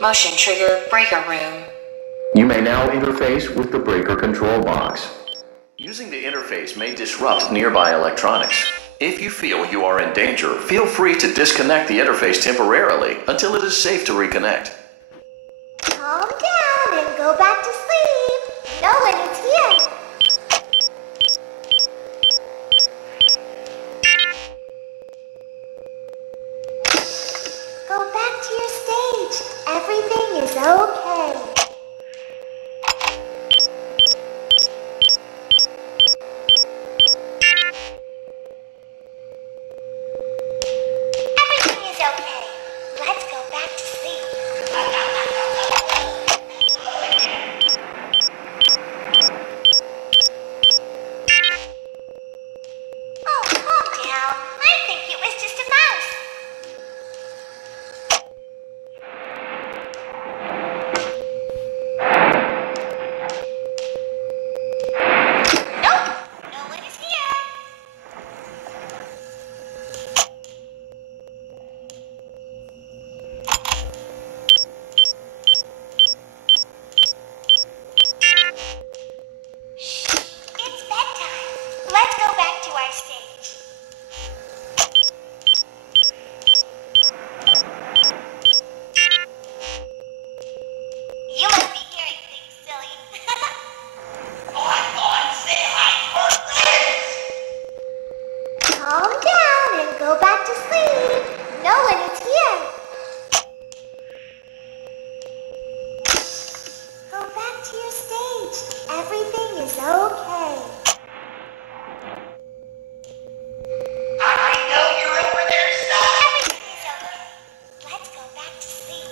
Motion trigger breaker room. You may now interface with the breaker control box. Using the interface may disrupt nearby electronics. If you feel you are in danger, feel free to disconnect the interface temporarily until it is safe to reconnect. Calm down and go back to sleep. No one is here. Go back to your stage. Everything is okay. Everything is okay. Let's go back to sleep. Oh, calm down. I think it was just a mouse. Nope, no one is here. Shh, it's bedtime. Let's go back to our stage. You must be hearing things, silly. Calm down and go back to sleep. No one is here. Go back to your stage. Everything is okay. I know you're over there, son. Everything is okay. Let's go back to sleep.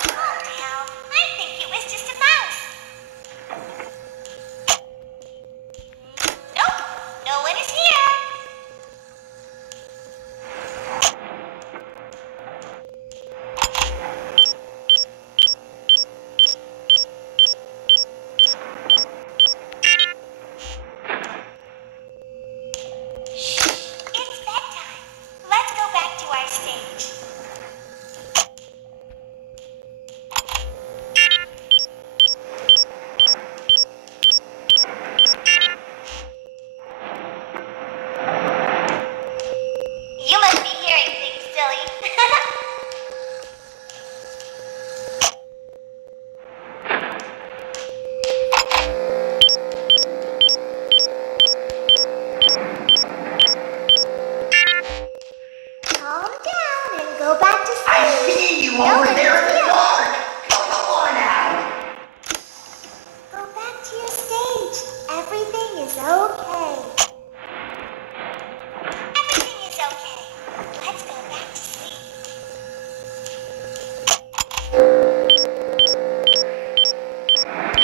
Calm down. I think it was just a mouse. Nope, no one is here. Shh, it's bedtime. Let's go back to our stage. You must be hearing things, silly. Calm down and go back to sleep. I see you over there in the dark. Come on out. Go back to your stage. Everything is okay. Everything is okay. Let's go back to sleep.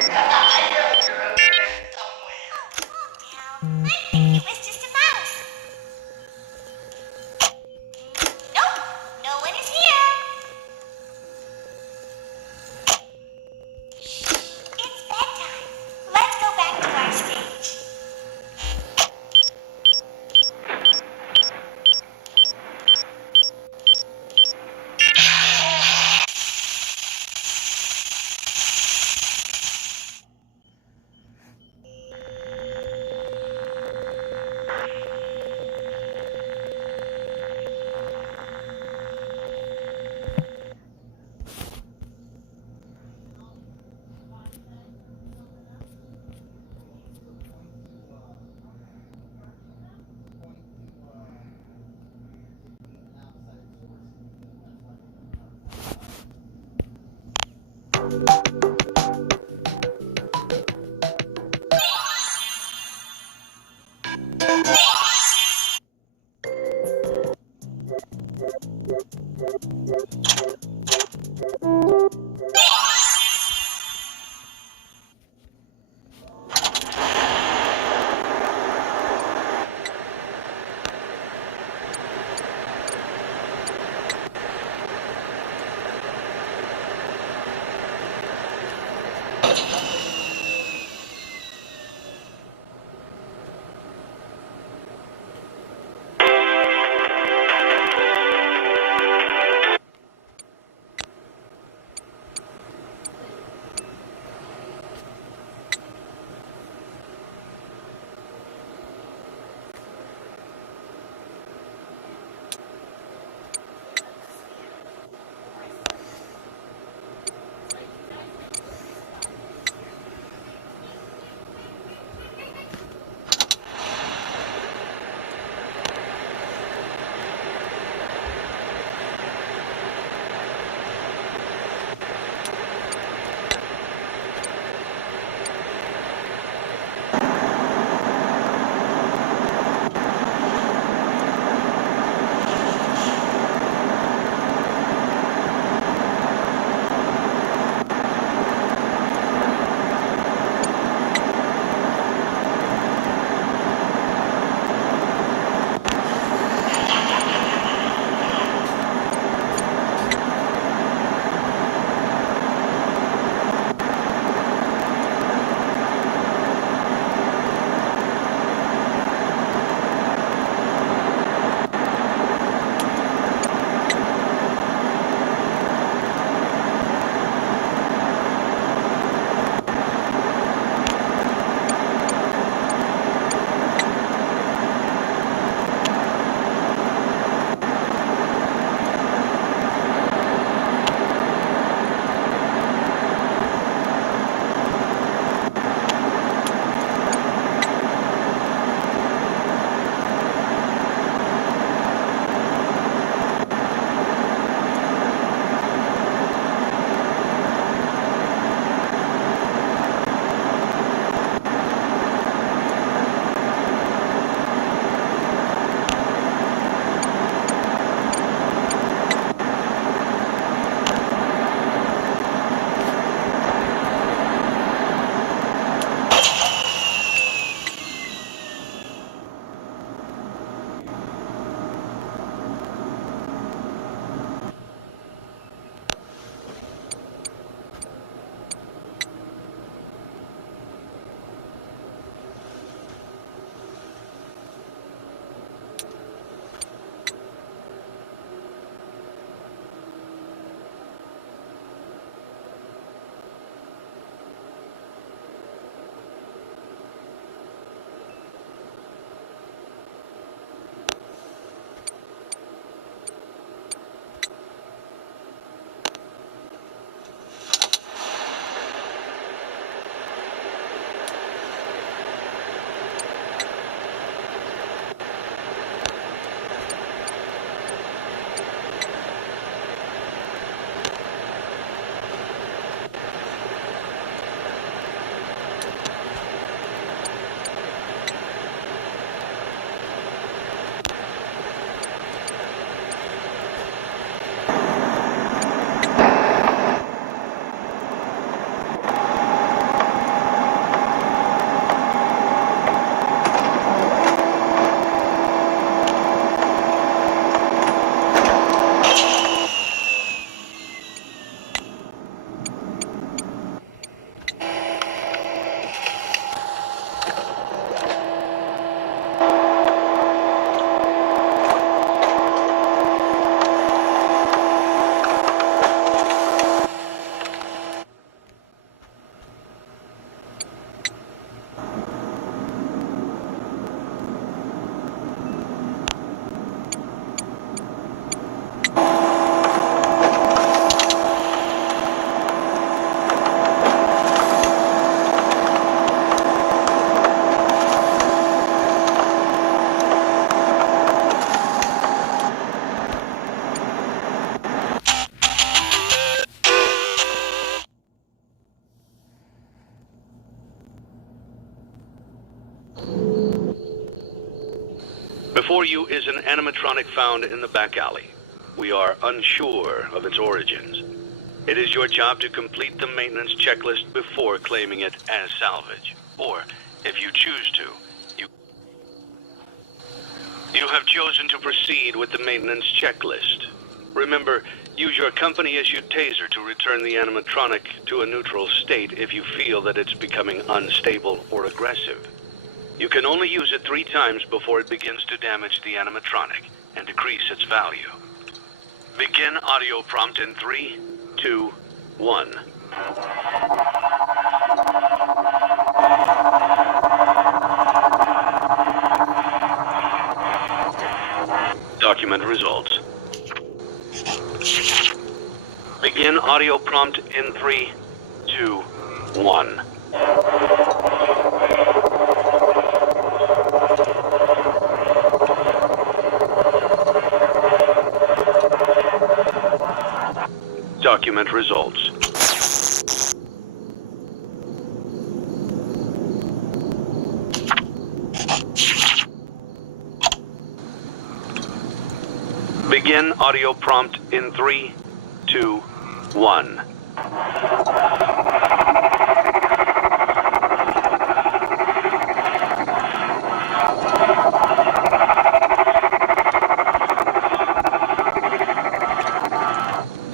I know you're over there somewhere. Oh, calm down. I think it was just a mouse. Nope, no one is here. Shh, it's bedtime. Let's go back to our stage. Before you is an animatronic found in the back alley. We are unsure of its origins. It is your job to complete the maintenance checklist before claiming it as salvage. Or, if you choose to, you have chosen to proceed with the maintenance checklist. Remember, use your company-issued taser to return the animatronic to a neutral state if you feel that it's becoming unstable or aggressive. You can only use it 3 times before it begins to damage the animatronic and decrease its value. Begin audio prompt in 3, 2, 1. Document results. Begin audio prompt in 3, 2, 1. Document results. Begin audio prompt in 3, 2, 1.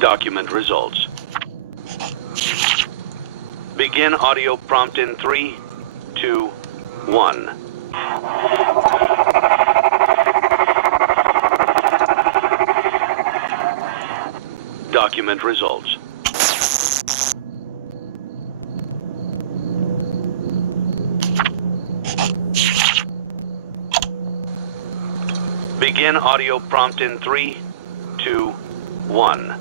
Document results. Begin audio prompt in 3, 2, 1. Document results. Begin audio prompt in 3, 2, 1.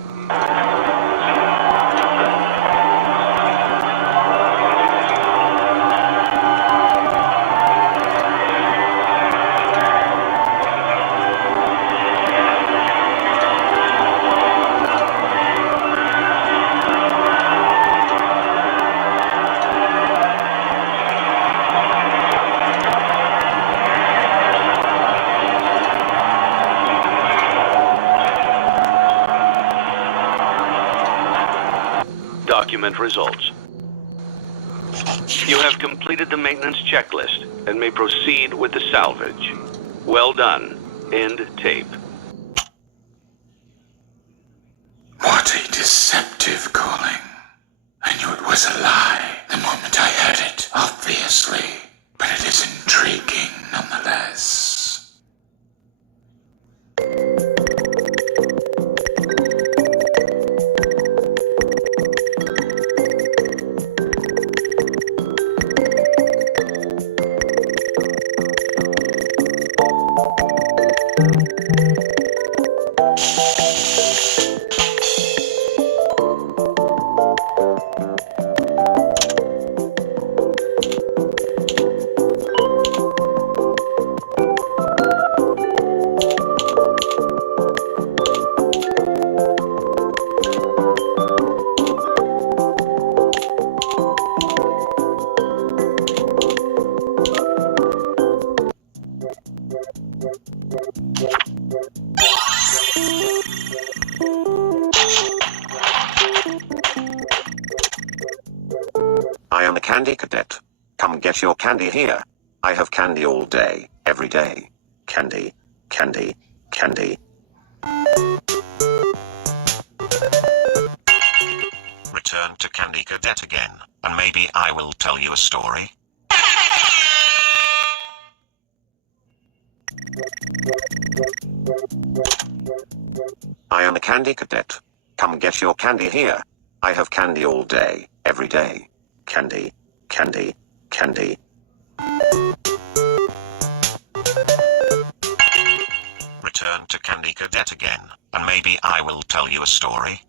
Document results. You have completed the maintenance checklist and may proceed with the salvage. Well done. End tape. What a deceptive calling. I knew it was a lie the moment I heard it, obviously. But it is intriguing nonetheless. I am a candy cadet. Come get your candy here. I have candy all day, every day. Candy, candy, candy. Return to Candy Cadet again, and maybe I will tell you a story. I am a candy cadet. Come get your candy here. I have candy all day, every day. Candy, candy, candy. Return to Candy Cadet again, and maybe I will tell you a story.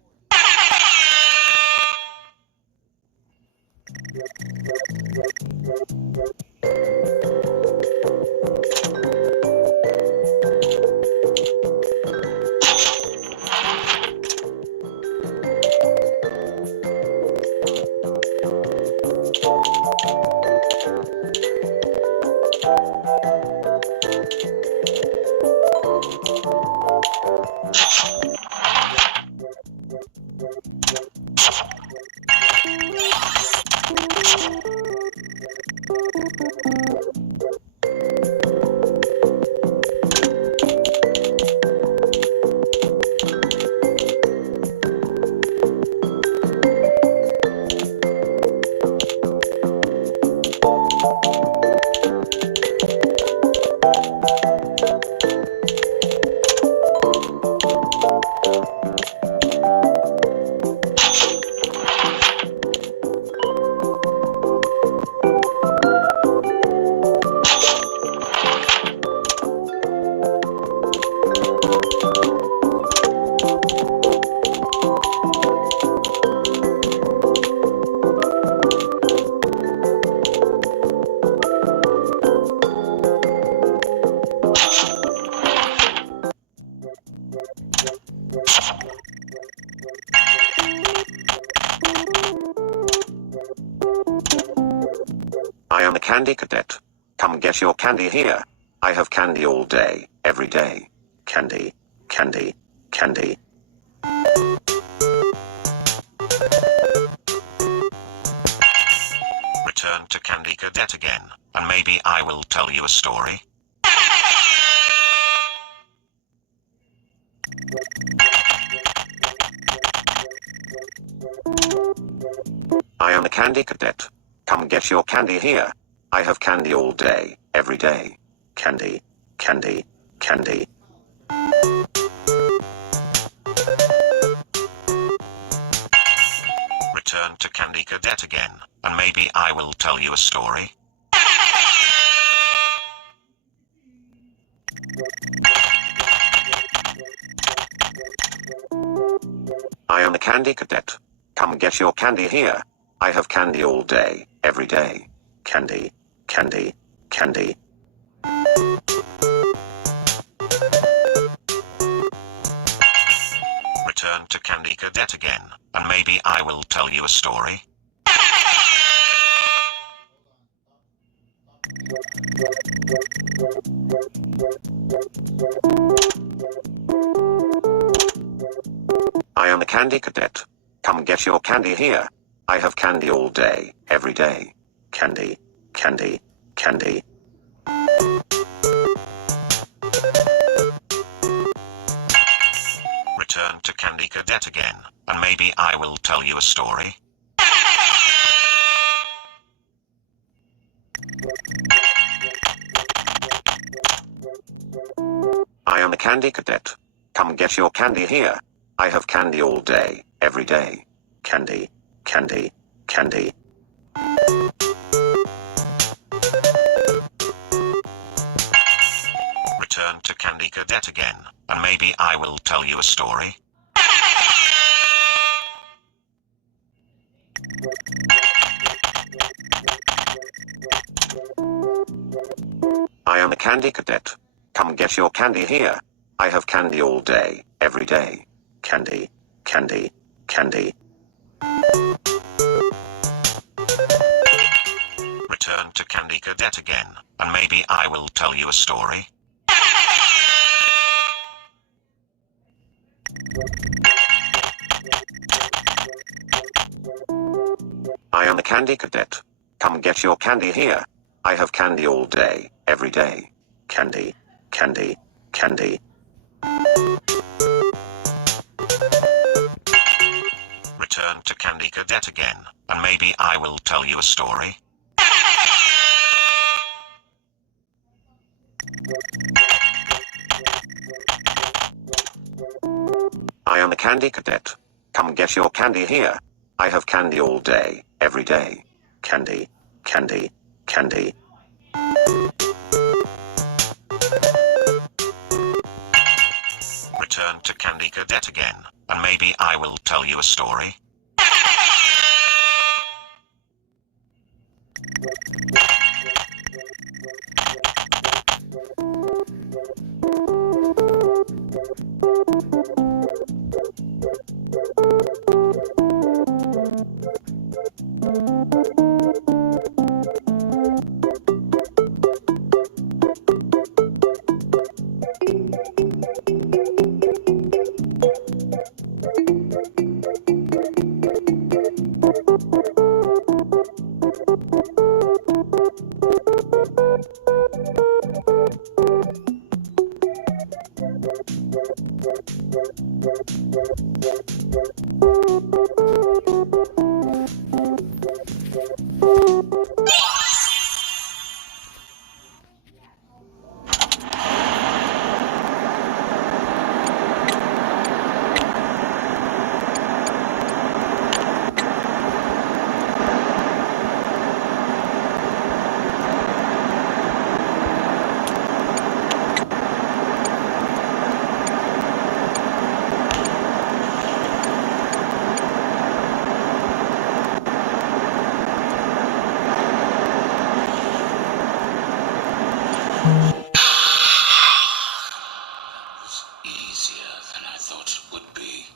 candy cadet. Come get your candy here. I have candy all day, every day. Candy, candy, candy. Return to Candy Cadet again, and maybe I will tell you a story. I am a candy cadet. Come get your candy here. I have candy all day, every day. Candy, candy, candy. Return to Candy Cadet again, and maybe I will tell you a story. I am a candy cadet. Come get your candy here. I have candy all day, every day. Candy, candy, candy. Return to Candy Cadet again, and maybe I will tell you a story. I am a candy cadet. Come get your candy here. I have candy all day, every day. Candy, candy, candy. Return to Candy Cadet again, and maybe I will tell you a story. I am a candy cadet. Come get your candy here. I have candy all day, every day. Candy, candy, candy. Return to Candy Cadet again, and maybe I will tell you a story. I am a candy cadet. Come get your candy here. I have candy all day, every day. Candy, candy, candy. Return to Candy Cadet again, and maybe I will tell you a story. I am a candy cadet. Come get your candy here. I have candy all day, every day. Candy, candy, candy. Return to Candy Cadet again, and maybe I will tell you a story. I am a candy cadet. Come get your candy here. I have candy all day, every day. Candy, candy, candy. Return to Candy Cadet again, and maybe I will tell you a story. Easier than I thought it would be.